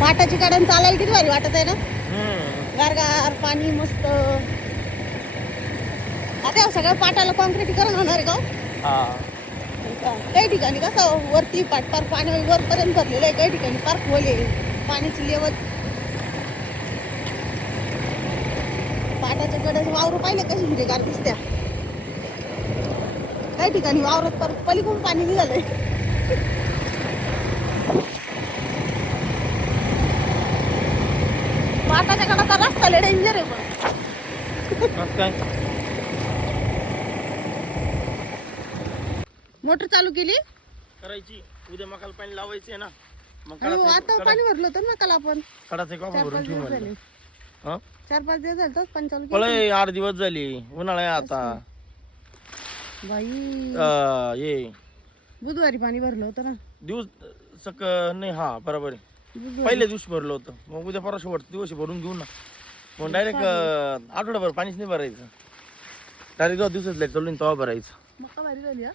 पाटाची गाड्यान चालायला किती भारी वाटत आहे ना. गारगार पाणी मस्त. आता सगळं पाटाला कॉन्क्रीटीकरण होणार आहे का हो? काही ठिकाणी कसं वरती पार पाणी वरपर्यंत भरलेलं आहे, काही ठिकाणी पार खोल आहे पाण्याची लेवल. पाटाच्या कडेच वावर पाहिले कशी हिरेगार दिसत्या. काही ठिकाणी वावरात पर पलीकडून पाणी निघालंय. पाटाच्या कडाचा रस्ता लय डेंजर आहे पण. काय मोटर चालू केली करायची उद्या मकाला पाणी लावायचे ना. मग आता पाणी भरलं होतं ना काल आपण. कडाचे कॉफा भरून ठेवू म्हणलं. 4-5 दिवस झाले तर पाणी चालू पळे 8 दिवस झाली. उन्हाळा आहे आता. बाई ये बुधवारी पाणी भरलं होतं ना. दिवस नाही हा बरोबर आहे. पहिल्या दिवशी भरलं होतं. मग उद्या परवा शेवटच्या दिवशी भरून घेऊ ना. मग डायरेक्ट आठवडाभर पाणीच नाही भरायचं. डायरेक्ट 2 दिवसात लाईट चालून तेव्हा भरायचं. मका भारी झाली हा.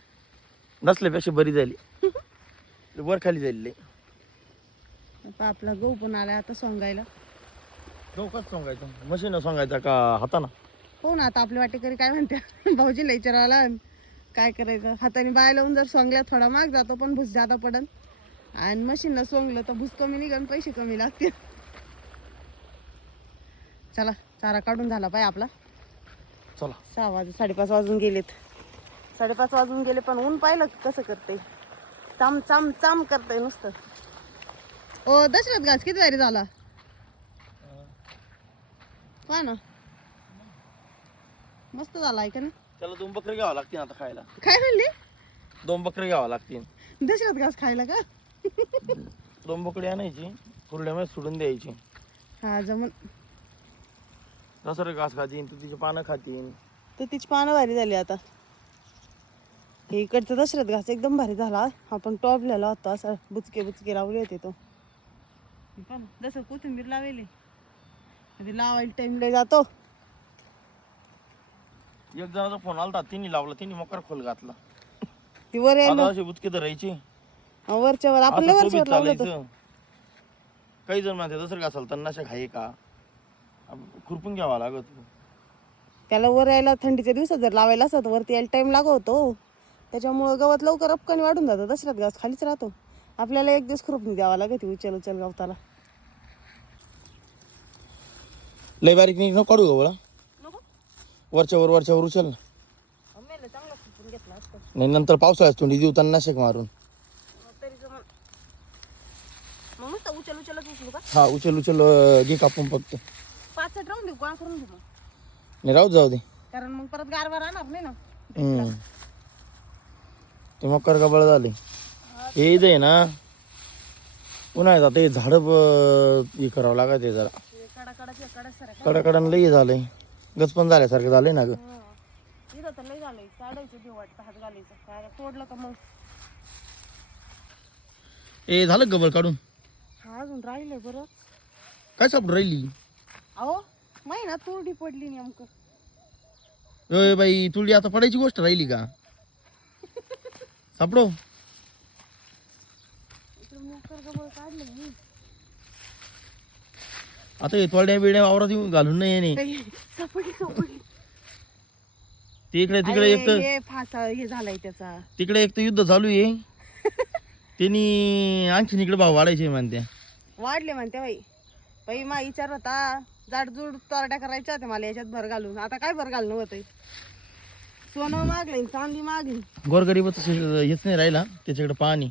नसल्यापेक्षा बरी झाली. वर खाली झाली. आता आपला गहू पण आलाय आता सोंगायला. गहू कसं सोंगायचं? मशीन सोंगायचा का हाताना? हो ना. आता आपले वाटेकरी काय म्हणते भाऊजीला विचारायला काय करायचं. हाताने बाय लावून जर सोंगल्या थोडा माग जातो पण भूस जादा पडन. आणि मशीनला सोंगलं तर भूस कमी निघन, पैसे कमी लागतील. चला चारा काढून झाला पाय आपला. चला 6:05 वाजून गेलेत. 5:30 वाजून गेले पण ऊन पाहिलं कसं करते. चाम चाम चाम करतय नुसतं. ओ दशरथ घास किती वारी झाला पहा ना. मस्त झाला आहे का ना. त्याला 2 बकरे घ्यावं लागतील आता खायला. काय म्हणली? 2 बकरे घ्यावं लागतील. दशरथ घास खायला का? 2 बोकडे आणायची, कुरड्यामध्ये सोडून द्यायची. हा जमून. दसरं घास खातीन तर तिची पानं खातीन. तर तिची पानं भारी झाली आता. इकडचा दशरथ घास एकदम भारी झाला. आपण टॉपलेला होता असं बुचके बुचके लावले होते तो. जसं कोथिंबीर लावली कधी लावायला टाइम लय जातो. एक जणाचा फोन आलता, तिने लावला, तिने मकर खोल घातला. ती वर यायला असे बुचके धरायचे वरच्यावर आपल्या वरच्यावर लावलं होतं. चालायचं. काही जण म्हणते दसरं घासाल तर नशा खाई का खुरपून घ्यावा लागत. त्याला वर यायला थंडीच्या दिवसात जर लावायला असत वरती यायला टाइम लागतो. त्याच्यामुळं गवत लवकर अपकाने वाढून जातं. दशरथ घास खालीच राहतो. आपल्याला एक दिवस खुरपणी द्यावा लागते उचल उचल गवताला. लय बारीक नको काढू गवळा. वरच्यावर उचल ना. नाही नंतर पावसाळ्यात थोडी देऊ त्यांना नाशिक मारून. उचल उचलच उचलू का? हा उचल घे कापून फक्त. 5 राहून देऊ गोळा करून देऊ. नाही राहू जाऊ दे. कारण मग परत गारवा राहणार नाही ना. ते मकर गबळ झाले. हे इथे आहे ना उन्हाळ्यात आता हे झाड हे करावं लागत आहे जरा. कडाकडन लई झालंय. गचपण झाल्यासारखं झालंय ना ग. इथं तर लई झालंय. काढायचं देऊ वाटतं हात घालायचं. काय तोडलं का मग ए झालं गबळ काढून? अजून राहिलंय बरं. काय सापडून राहिली? अहो महिना तोरडी पडली नेमकं. अय बाई तुला आता पडायची गोष्ट राहिली का? सापडो. काढलं मी. आता हे तोड्या बिड्या वावरात येऊन घालून नाही सापडली. ते इकडे तिकडे एक तर हे फासा हे झालाय त्याचा. तिकडे एक तर युद्ध चालू आहे. त्यांनी आणखीन इकडे भाव वाढायचे म्हणत्या. वाढले म्हणते बाई मा विचार होता जाडजूड तोरड्या करायच्या होत्या मला याच्यात भर घालून. आता काय भर घालणं होतंय. सोनं मागले चांदी मागली. गोरगरीबाचं हेच नाही राहिला त्याच्याकडे पाणी.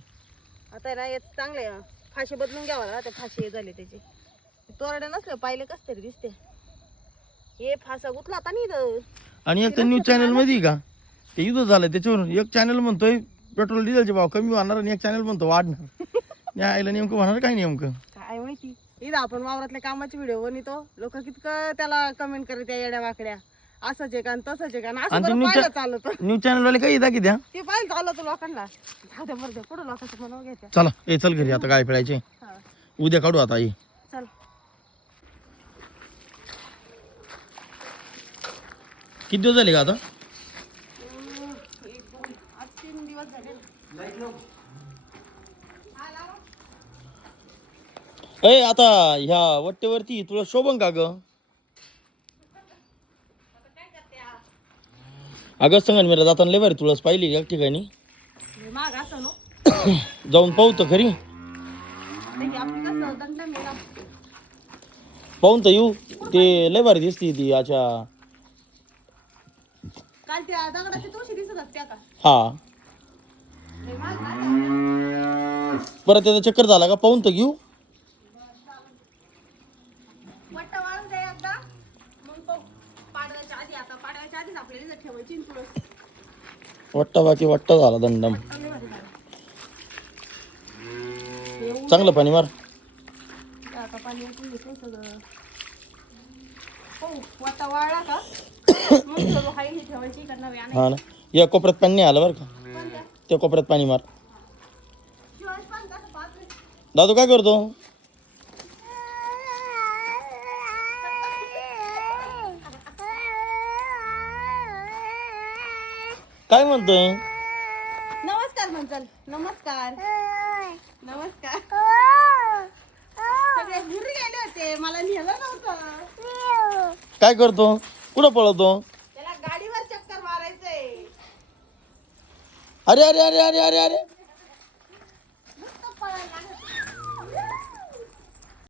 आता ना येत चांगले फाशी बदलून घ्यावा लागला. फाशी झाले त्याचे तोरड्या नसले पाहिले कस तरी दिसते. हे फासा गुतला आता नाही. आणि एक तर न्यूज चॅनल मध्ये का ते युद्ध झालंय त्याच्यावर एक चॅनल म्हणतोय पेट्रोल डिझेलचे भाव कमी होणार आणि एक चॅनल म्हणतो वाढणार. यायला नेमकं होणार काय नेमकं काय माहिती. इथं आपण वावरातल्या कामाचे व्हिडिओ बनवतो. लोक कितकं त्याला कमेंट करत येड्या वाकड्या. असंच आहे का तसंच आहे का असं चालत. न्यूज चॅनल वाले काही दाखी द्या ते पाहिजे चालत लोकांना. पुढे लोकांचं म्हणून घ्यायचं. चला ए चल घरी आता काय पिळायचे. उद्या काढू आता ये. चल किती दिवस झाले का आता? 3 दिवस झाले. अय आता ह्या वट्टेवरती तुला शोभन का ग? अगं संगमनेरला जाताना लय भारी तुळस पाहिली एक ठिकाणी. माग असं नो जाऊन पाहू तर खरी. आपली कसं दंड मेला पाहून तर येऊ. ते लय भारी दिसती ती. अच्छा काल त्या दगडाची तुळशी दिसत असत्या का? हा लय माग आता. परत त्याचा चक्कर झाला का पाहून तर घेऊ. वट्टा वाळून जाय एकदा मग पाहू. पाडव्याच्या आधी आता पाडव्याच्या आधीच आपल्याला इथं ठेवायची ना तुळस. वट्टा बाकी वट्टा झाला दंडम. चांगली भारी झालं. चांगलं पाणी मार. आता पाणी ओतून घेतलं सगळं. हो वट्टा वाळला का मग सर्व हाईली ठेवायची का नव्या हा ना या कोपऱ्यात पाणी नाही आलं बरं का. कोणत्या त्या कोपऱ्यात पाणी मार. शिवाय पण का पाच दादू काय करतो? काय म्हणतोय? नमस्कार म्हणचाल. नमस्कार नमस्कार. सगळे घरी गेले होते मला नेलं नव्हतं. काय करतो? कुठं पळवतो? त्याला गाडीवर चक्कर मारायचंय. अरे अरे अरे अरे अरे अरे